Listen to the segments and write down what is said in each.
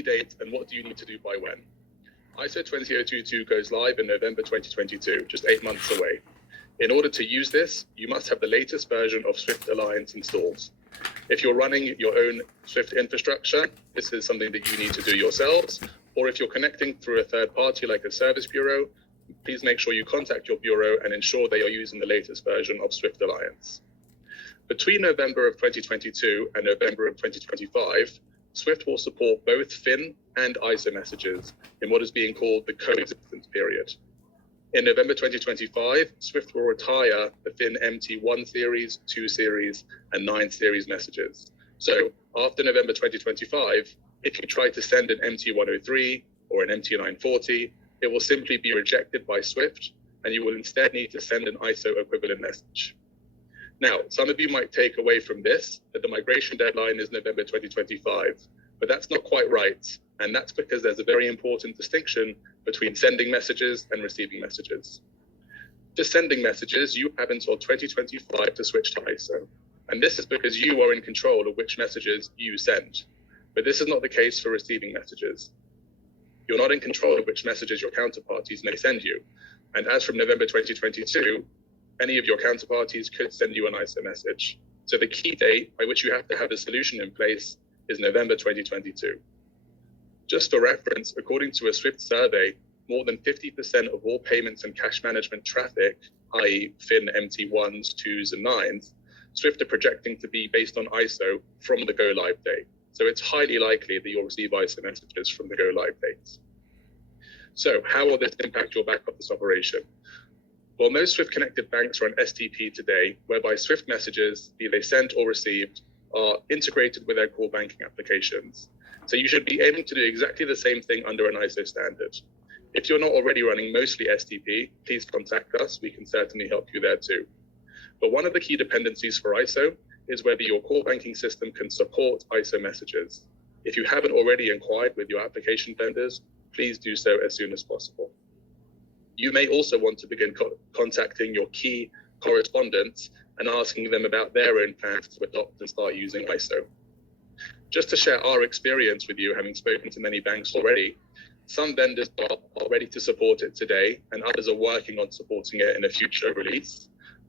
key dates and what do you need to do by when. ISO 20022 goes live in November 2022, just 8 months away. In order to use this, you must have the latest version of Swift Alliance installed. If you're running your own Swift infrastructure, this is something that you need to do yourselves, or if you're connecting through a third party like a service bureau, please make sure you contact your bureau and ensure they are using the latest version of Swift Alliance. Between November of 2022 and November of 2025, Swift will support both FIN and ISO messages in what is being called the coexistence period. In November 2025, Swift will retire the FIN MT1 series, 2 series, and 9 series messages. So after November 2025, if you try to send an MT103 or an MT940, it will simply be rejected by Swift, and you will instead need to send an ISO equivalent message. Now, some of you might take away from this that the migration deadline is November 2025, but that's not quite right. And that's because there's a very important distinction between sending messages and receiving messages. Just sending messages, you have until 2025 to switch to ISO. And this is because you are in control of which messages you send. But this is not the case for receiving messages. You're not in control of which messages your counterparties may send you. And as from November 2022, any of your counterparties could send you an ISO message. So the key date by which you have to have a solution in place is November 2022. Just for reference, according to a Swift survey, more than 50% of all payments and cash management traffic, i.e. FIN MT1s, 2s, and 9s, Swift are projecting to be based on ISO from the go live date. So it's highly likely that you'll receive ISO messages from the go live dates. So how will this impact your back office operation? Well, most Swift connected banks are on STP today, whereby Swift messages, be they sent or received, are integrated with their core banking applications. So you should be aiming to do exactly the same thing under an ISO standard. If you're not already running mostly STP, please contact us. We can certainly help you there too. But one of the key dependencies for ISO is whether your core banking system can support ISO messages. If you haven't already inquired with your application vendors, please do so as soon as possible. You may also want to begin contacting your key correspondents and asking them about their own plans to adopt and start using ISO. Just to share our experience with you, having spoken to many banks already, some vendors are ready to support it today, and others are working on supporting it in a future release.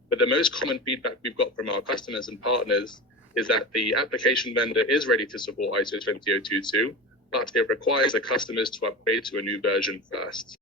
But the most common feedback we've got from our customers and partners is that the application vendor is ready to support ISO 20022, but it requires the customers to upgrade to a new version first.